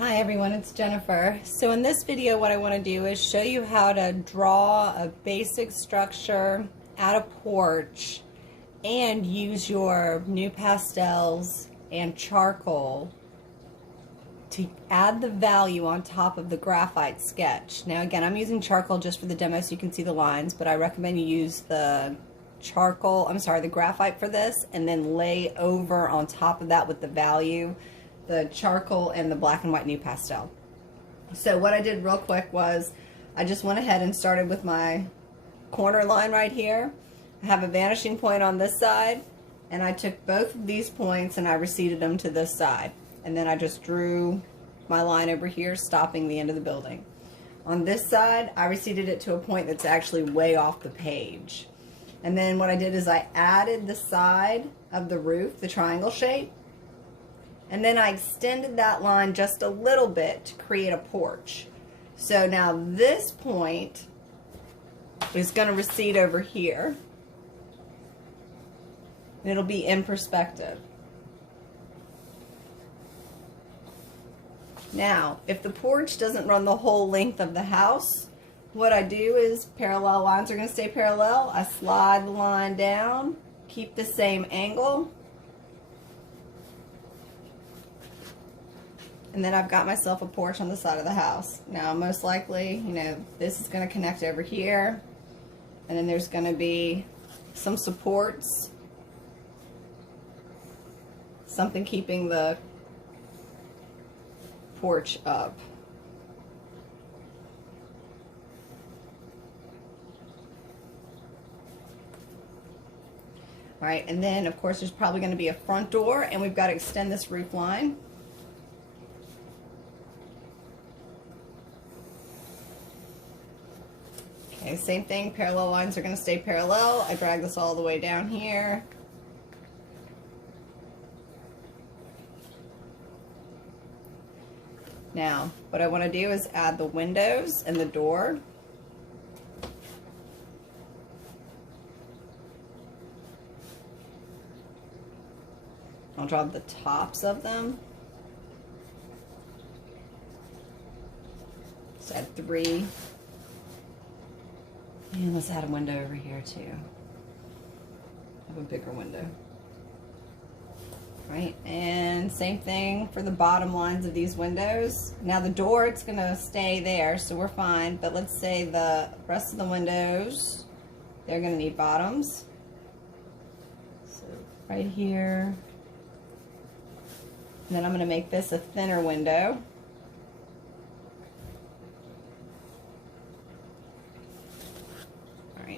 Hi everyone, it's Jennifer. So in this video what I want to do is show you how to draw a basic structure at a porch and use your Nupastels and charcoal to add the value on top of the graphite sketch. Now again, I'm using charcoal just for the demo so you can see the lines, but I recommend you use the the graphite for this, and then lay over on top of that with the value the charcoal and the black and white Nupastel. So what I did real quick was I just went ahead and started with my corner line right here. I have a vanishing point on this side, and I took both of these points and I receded them to this side, and then I just drew my line over here, stopping the end of the building. On this side I receded it to a point that's actually way off the page, and then what I did is I added the side of the roof, the triangle shape, and then I extended that line just a little bit to create a porch. So now this point is going to recede over here, and it'll be in perspective. Now, if the porch doesn't run the whole length of the house, what I do is parallel lines are going to stay parallel. I slide the line down, keep the same angle, and then I've got myself a porch on the side of the house. Now most likely, this is going to connect over here, and then there's going to be some supports, something keeping the porch up. All right, and then of course there's probably going to be a front door, and we've got to extend this roof line. Okay, same thing, parallel lines are going to stay parallel. I drag this all the way down here. Now, what I want to do is add the windows and the door. I'll draw the tops of them. Let's add 3. And let's add a window over here too. Have a bigger window. Right, and same thing for the bottom lines of these windows. Now the door, it's gonna stay there, so we're fine, but let's say the rest of the windows, they're gonna need bottoms. So right here. And then I'm gonna make this a thinner window.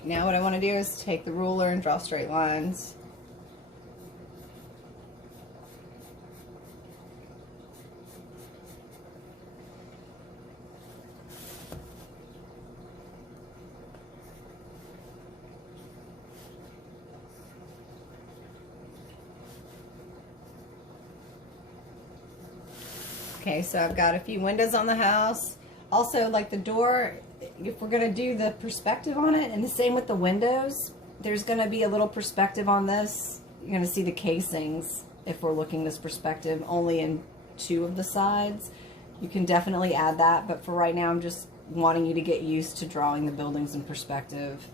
Now what I want to do is take the ruler and draw straight lines. Okay, so I've got a few windows on the house. Also, like the door, if we're going to do the perspective on it, and the same with the windows, there's going to be a little perspective on this. You're going to see the casings, if we're looking this perspective, only in 2 of the sides. You can definitely add that, but for right now I'm just wanting you to get used to drawing the buildings in perspective.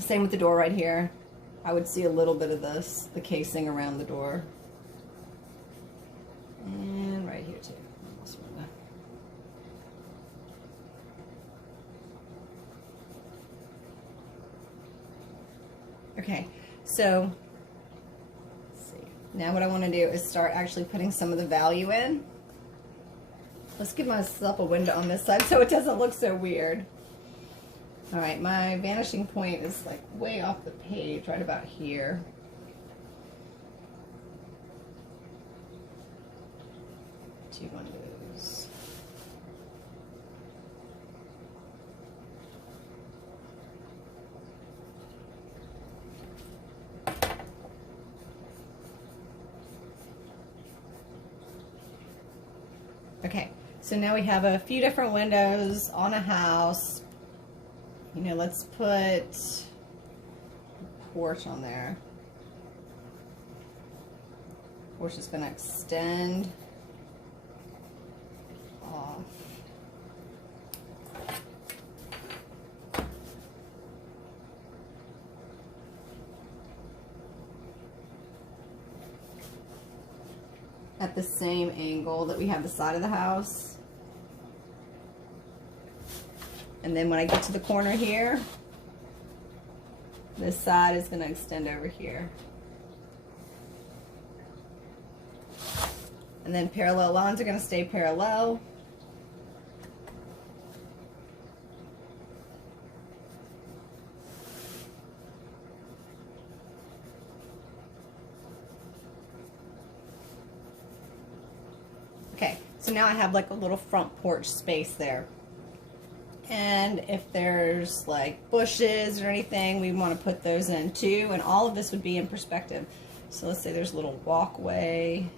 Same with the door right here. I would see a little bit of this, the casing around the door. And right here too. Okay, so let's see. Now what I want to do is start actually putting some of the value in. Let's give myself a window on this side so it doesn't look so weird. All right, my vanishing point is like way off the page, right about here. Two windows. Okay, so now we have a few different windows on a house. Let's put a porch on there. We're just going to extend at the same angle that we have the side of the house. And then when I get to the corner here, this side is going to extend over here. And then parallel lines are going to stay parallel. Okay, so now I have like a little front porch space there. And if there's like bushes or anything, we want to put those in too. And all of this would be in perspective. So let's say there's a little walkway.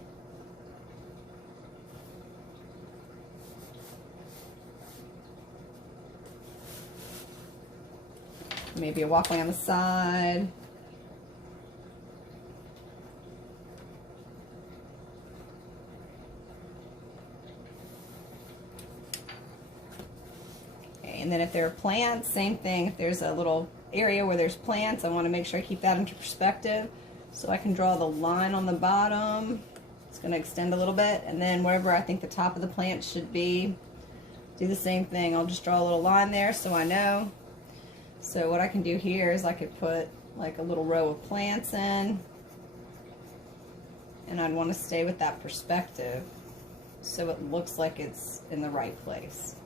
Maybe a walkway on the side. And then if there are plants, same thing. If there's a little area where there's plants, I want to make sure I keep that into perspective. So I can draw the line on the bottom. It's going to extend a little bit. And then wherever I think the top of the plant should be, do the same thing. I'll just draw a little line there so I know. So what I can do here is I could put like a little row of plants in. And I'd want to stay with that perspective so it looks like it's in the right place.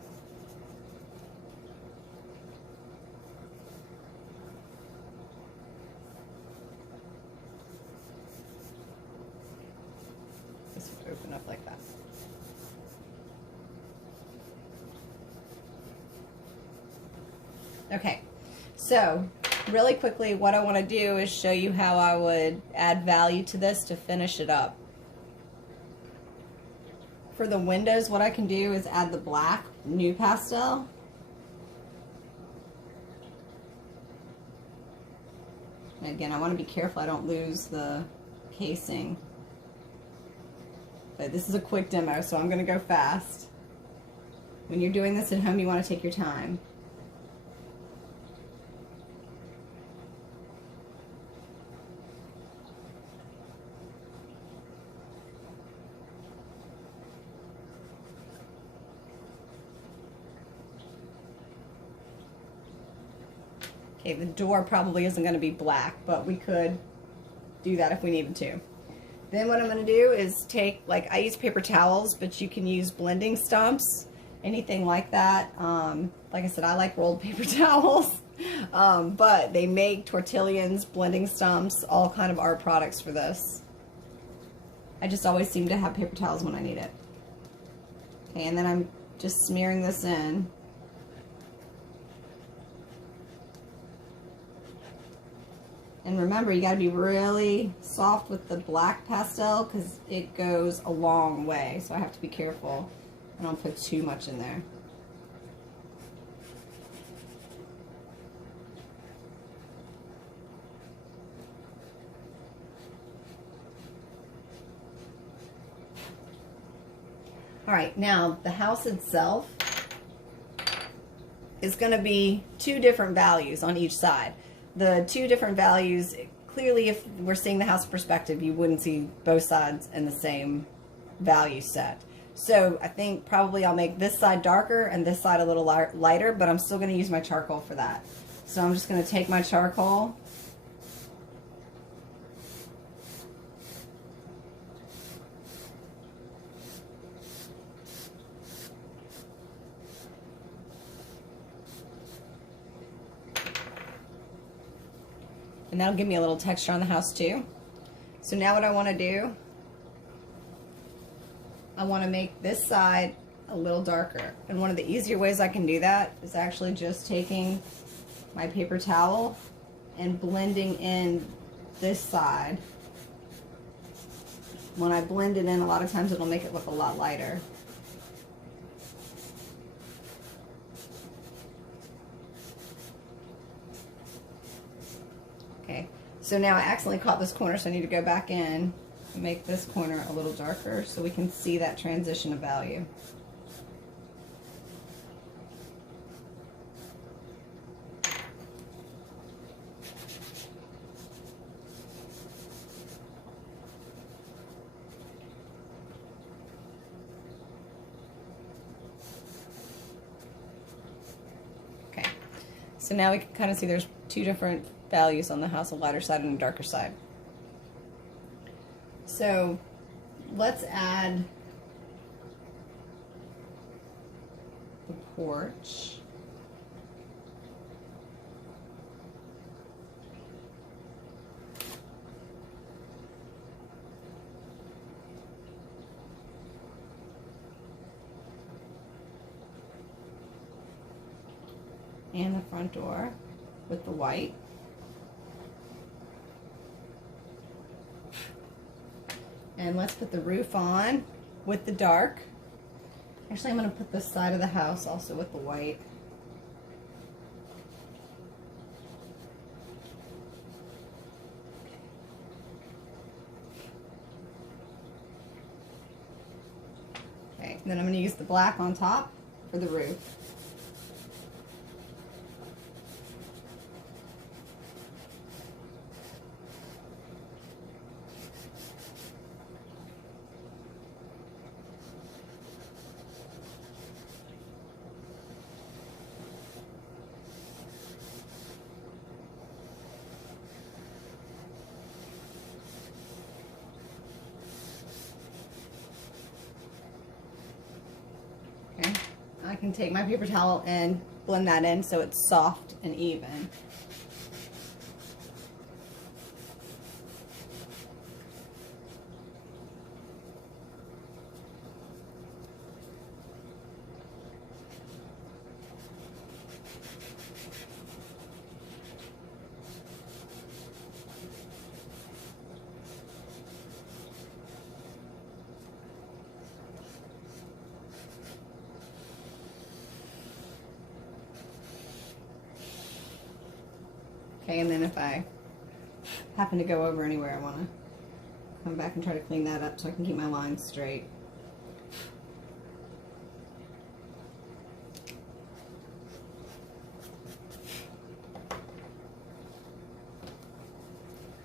Open up like that. Okay, so really quickly what I want to do is show you how I would add value to this to finish it up. For the windows, what I can do is add the black Nupastel. And again, I want to be careful I don't lose the casing. But this is a quick demo, so I'm going to go fast. When you're doing this at home, you want to take your time. Okay, the door probably isn't going to be black, but we could do that if we needed to. Then what I'm going to do is take, like I use paper towels, but you can use blending stumps, anything like that. Like I said, I like rolled paper towels, but they make tortillas, blending stumps, all kind of art products for this. I just always seem to have paper towels when I need it. Okay, and then I'm just smearing this in. And remember, you got to be really soft with the black pastel because it goes a long way. So I have to be careful. I don't put too much in there. All right, now the house itself is going to be two different values on each side. The two different values, clearly if we're seeing the house perspective, you wouldn't see both sides in the same value set. So I think probably I'll make this side darker and this side a little lighter, but I'm still going to use my charcoal for that. So I'm just going to take my charcoal and that'll give me a little texture on the house too. So now what I want to do, I want to make this side a little darker. And one of the easier ways I can do that is actually just taking my paper towel and blending in this side. When I blend it in, a lot of times it'll make it look a lot lighter. Okay, so now I accidentally caught this corner, so I need to go back in and make this corner a little darker so we can see that transition of value. So now we can kind of see there's two different values on the house, a lighter side and a darker side. So let's add the porch. And the front door with the white. And let's put the roof on with the dark. Actually, I'm going to put this side of the house also with the white. Okay, then I'm going to use the black on top for the roof. Okay, I can take my paper towel and blend that in so it's soft and even. Okay, and then if I happen to go over anywhere, I want to come back and try to clean that up so I can keep my lines straight.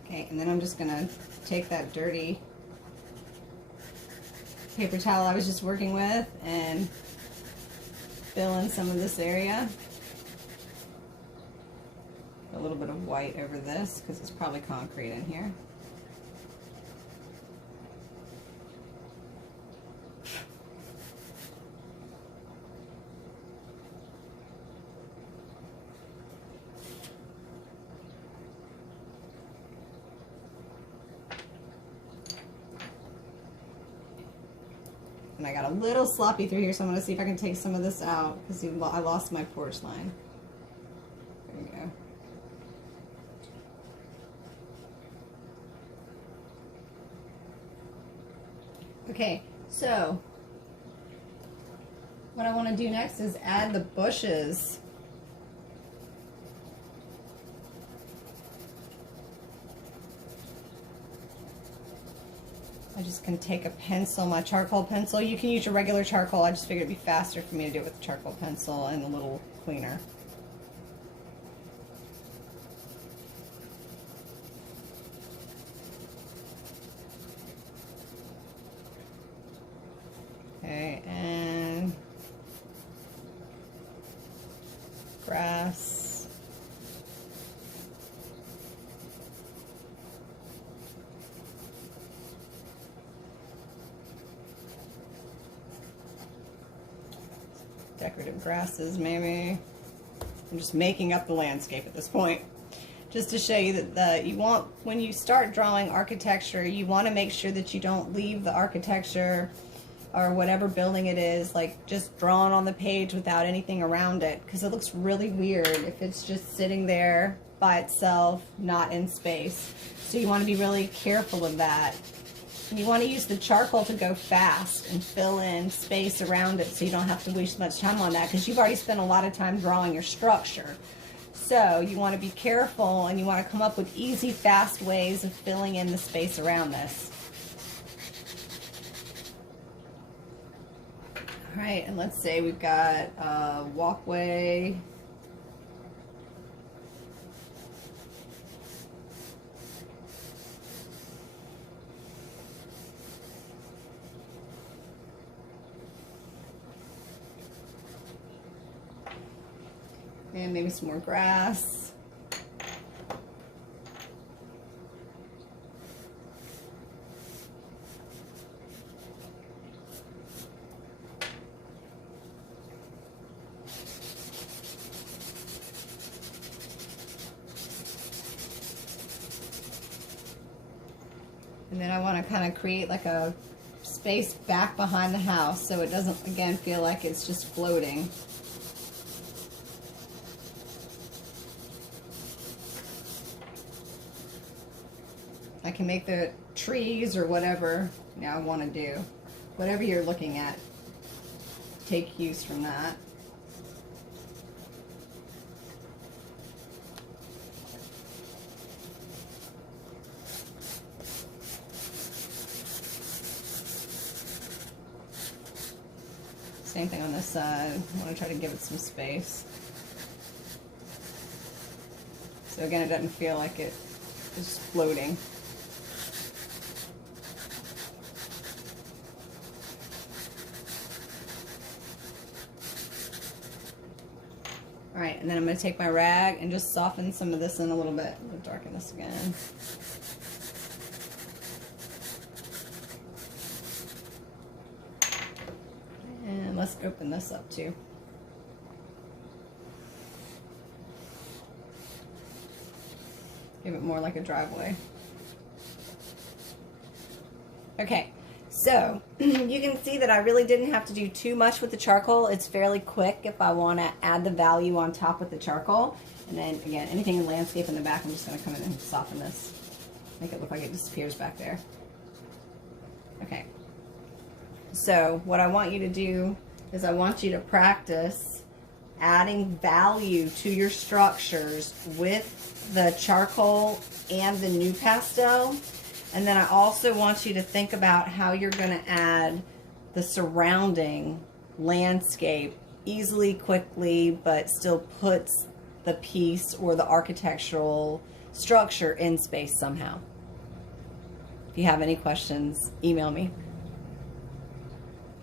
Okay, and then I'm just going to take that dirty paper towel I was just working with and fill in some of this area. A little bit of white over this because it's probably concrete in here. And I got a little sloppy through here, so I'm going to see if I can take some of this out because I lost my porch line. There we go. Okay, so what I want to do next is add the bushes. I just can take a pencil, my charcoal pencil. You can use your regular charcoal. I just figured it'd be faster for me to do it with the charcoal pencil and a little cleaner. Okay, and grass. Decorative grasses, maybe. I'm just making up the landscape at this point. Just to show you that when you start drawing architecture, you want to make sure that you don't leave the architecture or whatever building it is, like just drawn on the page without anything around it, because it looks really weird if it's just sitting there by itself, not in space. So you want to be really careful of that. And you want to use the charcoal to go fast and fill in space around it so you don't have to waste much time on that, because you've already spent a lot of time drawing your structure. So you want to be careful and you want to come up with easy, fast ways of filling in the space around this. All right, and let's say we've got a walkway. And maybe some more grass. And then I want to kind of create like a space back behind the house so it doesn't, again, feel like it's just floating. I can make the trees or whatever I want to do. Whatever you're looking at, take use from that. Same thing on this side. I want to try to give it some space. So again, it doesn't feel like it is floating. All right, and then I'm going to take my rag and just soften some of this in a little bit. I'm going to darken this again. And let's open this up too. Give it more like a driveway. Okay, so you can see that I really didn't have to do too much with the charcoal. It's fairly quick if I want to add the value on top with the charcoal. And then again, anything in landscape in the back, I'm just going to come in and soften this. Make it look like it disappears back there. Okay. So what I want you to do is I want you to practice adding value to your structures with the charcoal and the Nupastel. And then I also want you to think about how you're going to add the surrounding landscape easily, quickly, but still puts the piece or the architectural structure in space somehow. If you have any questions, email me.